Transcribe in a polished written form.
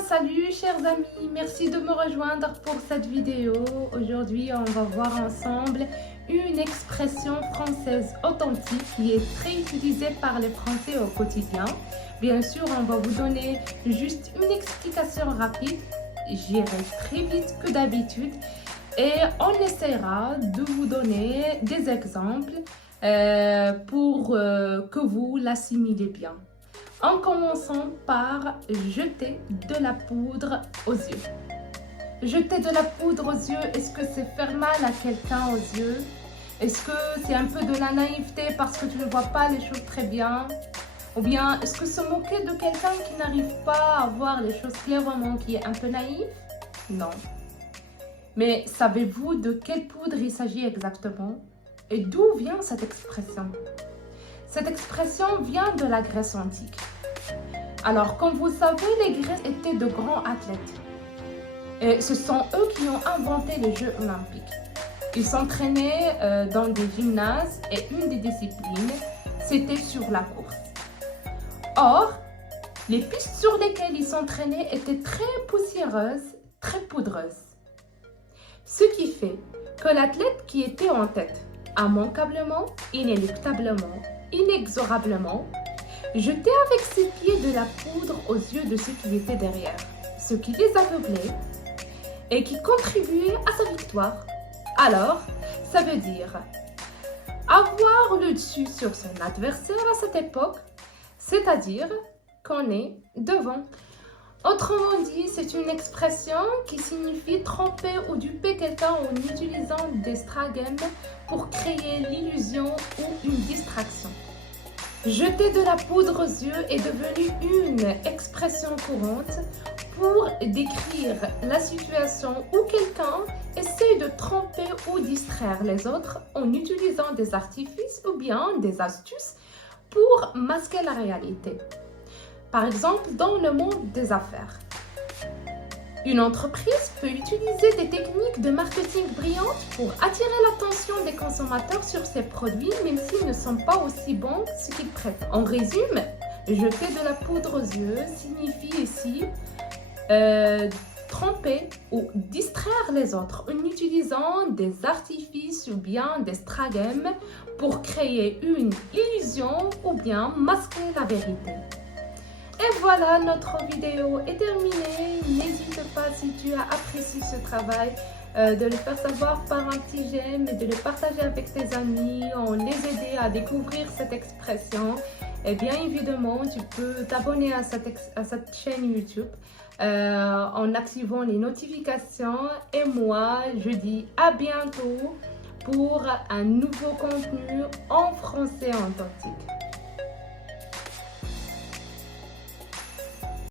salut chers amis, merci de me rejoindre pour cette vidéo. Aujourd'hui, on va voir ensemble une expression française authentique qui est très utilisée par les Français au quotidien. Bien sûr, on va vous donner juste une explication rapide. J'irai très vite que d'habitude et on essaiera de vous donner des exemples pour que vous l'assimilez bien. En commençant par jeter de la poudre aux yeux. Jeter de la poudre aux yeux, est-ce que c'est faire mal à quelqu'un aux yeux? Est-ce que c'est un peu de la naïveté parce que tu ne vois pas les choses très bien? Ou bien est-ce que se moquer de quelqu'un qui n'arrive pas à voir les choses clairement, qui est un peu naïf? Non. Mais savez-vous de quelle poudre il s'agit exactement? Et d'où vient cette expression? Cette expression vient de la Grèce antique. Alors, comme vous savez, les Grecs étaient de grands athlètes. Et ce sont eux qui ont inventé les Jeux olympiques. Ils s'entraînaient dans des gymnases et une des disciplines, c'était sur la course. Or, les pistes sur lesquelles ils s'entraînaient étaient très poussiéreuses, très poudreuses. Ce qui fait que l'athlète qui était en tête, immanquablement, inéluctablement, inexorablement, jetait avec ses pieds de la poudre aux yeux de ceux qui étaient derrière, ce qui les aveuglait et qui contribuait à sa victoire. Alors, ça veut dire avoir le dessus sur son adversaire à cette époque, c'est-à-dire qu'on est devant. Autrement dit, c'est une expression qui signifie tromper ou duper quelqu'un en utilisant des stratagèmes pour créer l'illusion ou une distraction. Jeter de la poudre aux yeux est devenu une expression courante pour décrire la situation où quelqu'un essaie de tromper ou distraire les autres en utilisant des artifices ou bien des astuces pour masquer la réalité. Par exemple, dans le monde des affaires. Une entreprise peut utiliser des techniques de marketing brillantes pour attirer l'attention des consommateurs sur ses produits, même s'ils ne sont pas aussi bons que ce qu'ils prétendent. En résumé, jeter de la poudre aux yeux signifie ici tromper ou distraire les autres en utilisant des artifices ou bien des stratagèmes pour créer une illusion ou bien masquer la vérité. Et voilà, notre vidéo est terminée. N'hésite pas, si tu as apprécié ce travail, de le faire savoir par un petit j'aime et de le partager avec tes amis, en les aider à découvrir cette expression. Et bien évidemment, tu peux t'abonner à cette chaîne YouTube en activant les notifications. Et moi, je dis à bientôt pour un nouveau contenu en français authentique.